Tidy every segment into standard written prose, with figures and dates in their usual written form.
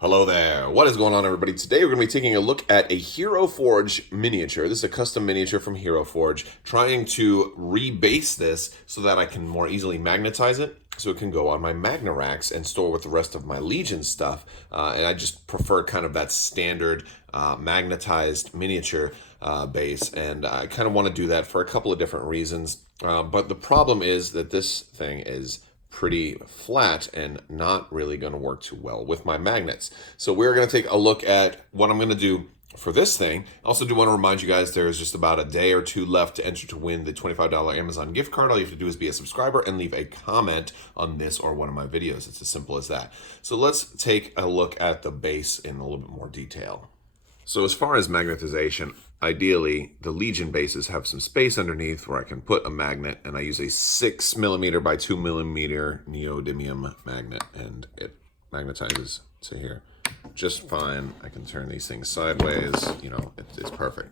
Hello there. What is going on, everybody? Today we're going to be taking a look at a Hero Forge miniature. This is a custom miniature from Hero Forge, trying to rebase this so that I can more easily magnetize it, so it can go on my Magna racks and store with the rest of my Legion stuff. And I just prefer kind of that standard magnetized miniature base, and I kind of want to do that for a couple of different reasons. But the problem is that this thing is pretty flat and not really going to work too well with my magnets. So we're going to take a look at what I'm going to do for this thing. I also do want to remind you guys there's just about a day or two left to enter to win the $25 Amazon gift card. All you have to do is be a subscriber and leave a comment on this or one of my videos. It's as simple as that. So let's take a look at the base in a little bit more detail. So as far as magnetization, ideally the Legion bases have some space underneath where I can put a magnet, and I use a 6mm by 2mm neodymium magnet, and it magnetizes to here just fine. I can turn these things sideways, it's perfect.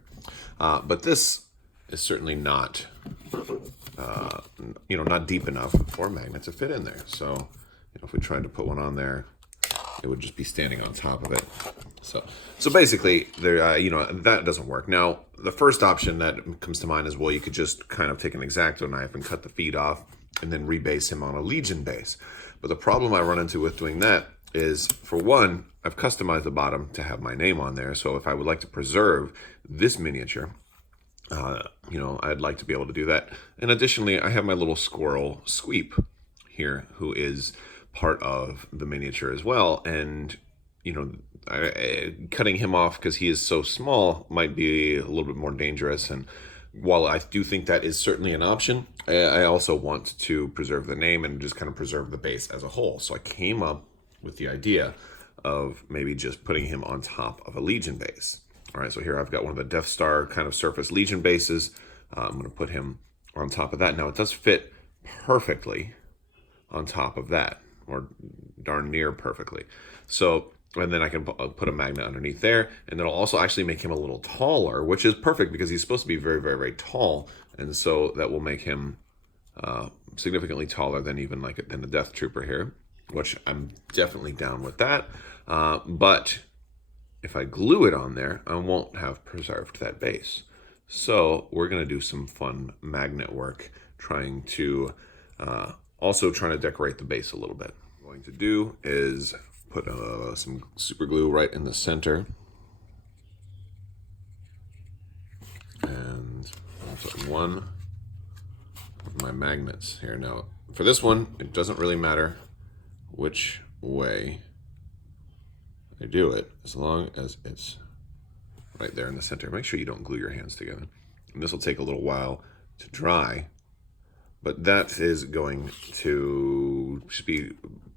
But this is certainly not, not deep enough for a magnet to fit in there. So if we tried to put one on there, it would just be standing on top of it. So basically, there, that doesn't work. Now, the first option that comes to mind is, well, you could just kind of take an X-Acto knife and cut the feet off and then rebase him on a Legion base. But the problem I run into with doing that is, for one, I've customized the bottom to have my name on there. So if I would like to preserve this miniature, I'd like to be able to do that. And additionally, I have my little squirrel Squeep here, who is part of the miniature as well, and cutting him off because he is so small might be a little bit more dangerous. And while I do think that is certainly an option, I also want to preserve the name and just kind of preserve the base as a whole. So I came up with the idea of maybe just putting him on top of a Legion base. All right, so here I've got one of the Death Star kind of surface Legion bases. I'm going to put him on top of that. Now, it does fit perfectly on top of that, or darn near perfectly. So, and then I can put a magnet underneath there, and it'll also actually make him a little taller, which is perfect because he's supposed to be very, very, very tall, and so that will make him significantly taller than even than the Death Trooper here, which I'm definitely down with that. But if I glue it on there, I won't have preserved that base. So we're going to do some fun magnet work, trying to decorate the base a little bit. What I'm going to do is put some super glue right in the center, and I'll put one of my magnets here. Now, for this one, it doesn't really matter which way I do it, as long as it's right there in the center. Make sure you don't glue your hands together. And this will take a little while to dry, but that is going to just be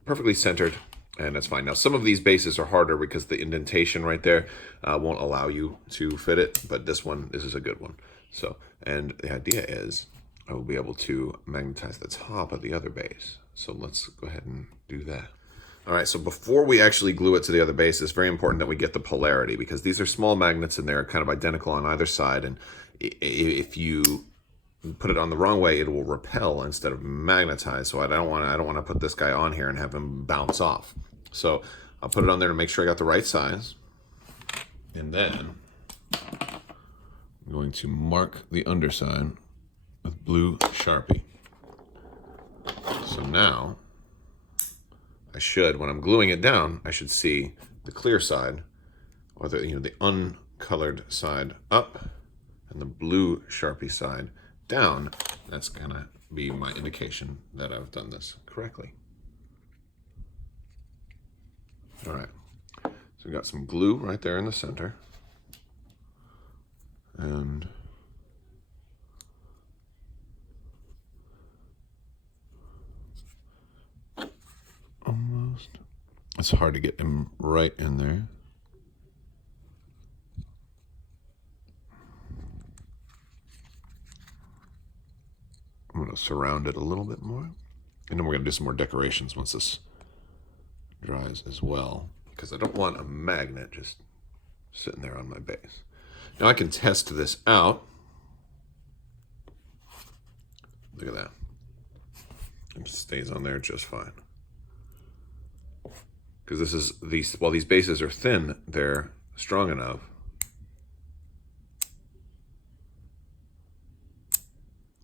perfectly centered, and that's fine. Now, some of these bases are harder because the indentation right there won't allow you to fit it, but this is a good one. So, and the idea is I will be able to magnetize the top of the other base. So let's go ahead and do that. All right, so before we actually glue it to the other base, it's very important that we get the polarity, because these are small magnets and they're kind of identical on either side, and if you put it on the wrong way, it will repel instead of magnetize. So I don't want to put this guy on here and have him bounce off. So I'll put it on there to make sure I got the right size, and then I'm going to mark the underside with blue Sharpie. So now I should, when I'm gluing it down, I should see the clear side, or the uncolored side up, and the blue Sharpie side down. That's gonna be my indication that I've done this correctly. All right, so we got some glue right there in the center, and almost, it's hard to get him right in there. I'm going to surround it a little bit more, and then we're going to do some more decorations once this dries as well, because I don't want a magnet just sitting there on my base. Now I can test this out. Look at that. It stays on there just fine. because this is while these bases are thin, they're strong enough.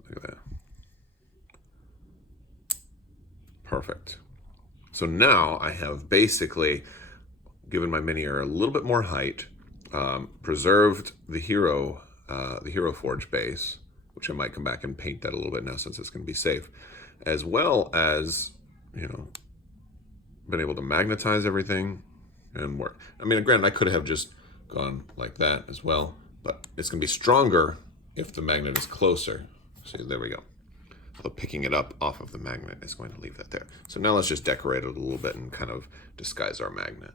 Look at that. Perfect. So now I have basically given my mini air a little bit more height, preserved the Hero Forge base, which I might come back and paint that a little bit now since it's going to be safe, as well as, you know, been able to magnetize everything and work. I mean, granted, I could have just gone like that as well, but it's going to be stronger if the magnet is closer. See, there we go. So picking it up off of the magnet is going to leave that there. So now let's just decorate it a little bit and kind of disguise our magnet.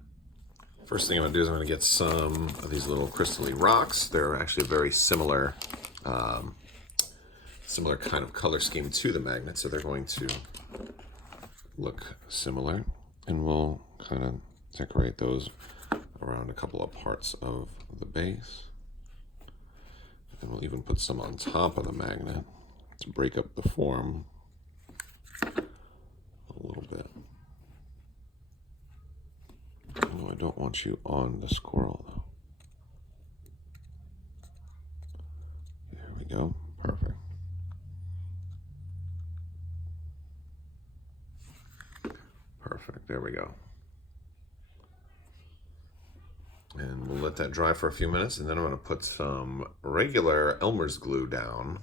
First thing I'm going to do is I'm going to get some of these little crystally rocks. They're actually a very similar kind of color scheme to the magnet, so they're going to look similar. And we'll kind of decorate those around a couple of parts of the base. And we'll even put some on top of the magnet to break up the form a little bit. No, I don't want you on the squirrel though. There we go. Perfect. Perfect. There we go. And we'll let that dry for a few minutes, and then I'm going to put some regular Elmer's glue down.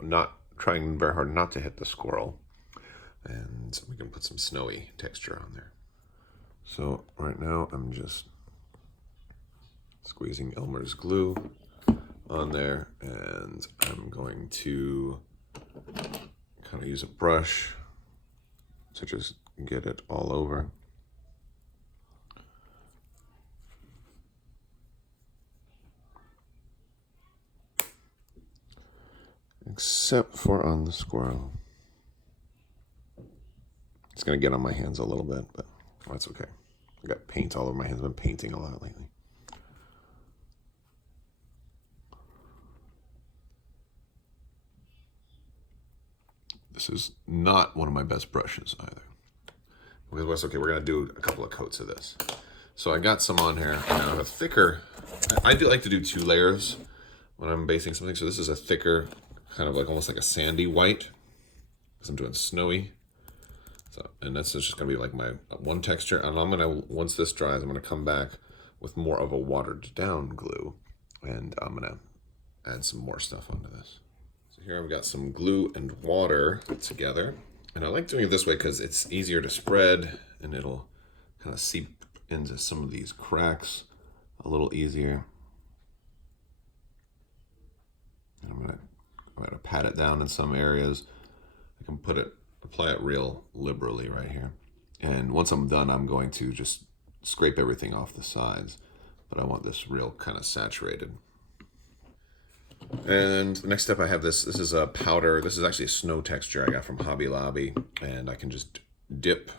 Not trying very hard not to hit the squirrel. And we can put some snowy texture on there. So right now I'm just squeezing Elmer's glue on there, and I'm going to kind of use a brush to just get it all over. Except for on the squirrel. It's going to get on my hands a little bit, but that's okay. I got paint all over my hands. I've been painting a lot lately. This is not one of my best brushes either. Okay, we're going to do a couple of coats of this. So I got some on here. I have a thicker, I do like to do 2 layers when I'm basing something. So this is a thicker, kind of like almost like a sandy white, because I'm doing snowy. So, and that's just going to be like my one texture. And I'm going to, once this dries, I'm going to come back with more of a watered down glue. And I'm going to add some more stuff onto this. So here I've got some glue and water together. And I like doing it this way because it's easier to spread and it'll kind of seep into some of these cracks a little easier. And I'm going to pat it down in some areas. I can apply it real liberally right here. And once I'm done, I'm going to just scrape everything off the sides. But I want this real kind of saturated. And the next step I have this is a powder. This is actually a snow texture I got from Hobby Lobby. And I can just dip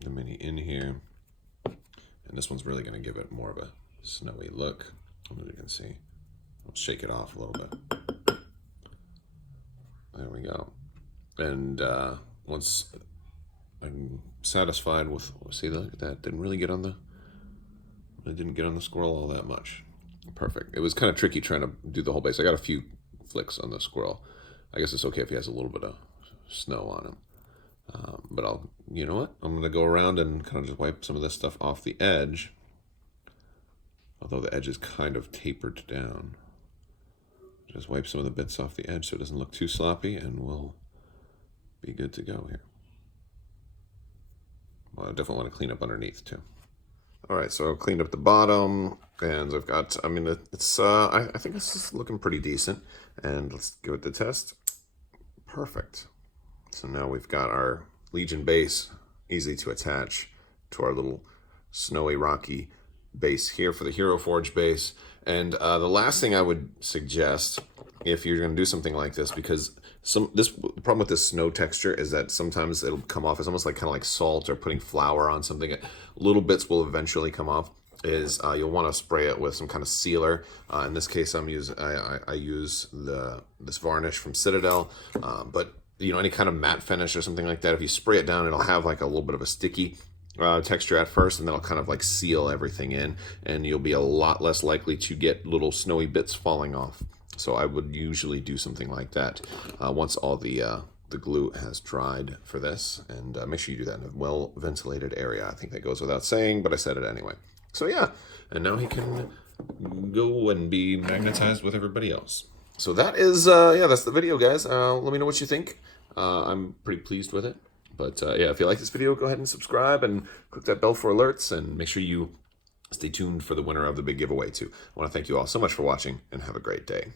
the mini in here. And this one's really going to give it more of a snowy look. As you can see, I'll shake it off a little bit. There we go. And once I'm satisfied with, see, look at that, it didn't get on the squirrel all that much. Perfect. It was kind of tricky trying to do the whole base. I got a few flicks on the squirrel. I guess it's okay if he has a little bit of snow on him. But you know what? I'm going to go around and kind of just wipe some of this stuff off the edge. Although the edge is kind of tapered down. Just wipe some of the bits off the edge so it doesn't look too sloppy, and we'll be good to go here. Well, I definitely want to clean up underneath too. All right, so I've cleaned up the bottom, and I've got, I mean, it's, I think this is looking pretty decent. And let's give it the test. Perfect. So now we've got our Legion base, easy to attach to our little snowy, rocky base here for the Hero Forge base. And the last thing I would suggest, if you're going to do something like this, because the problem with this snow texture is that sometimes it'll come off as almost like kind of like salt or putting flour on something. Little bits will eventually come off. You'll want to spray it with some kind of sealer. In this case, I use this varnish from Citadel, but you know, any kind of matte finish or something like that, if you spray it down, it'll have like a little bit of a sticky texture at first, and that'll kind of like seal everything in, and you'll be a lot less likely to get little snowy bits falling off. So I would usually do something like that once all the glue has dried for this, and make sure you do that in a well-ventilated area. I think that goes without saying, but I said it anyway. So yeah, and now he can go and be magnetized with everybody else. So that is, yeah, that's the video, guys. Let me know what you think. I'm pretty pleased with it. But yeah, if you like this video, go ahead and subscribe and click that bell for alerts, and make sure you stay tuned for the winner of the big giveaway too. I want to thank you all so much for watching, and have a great day.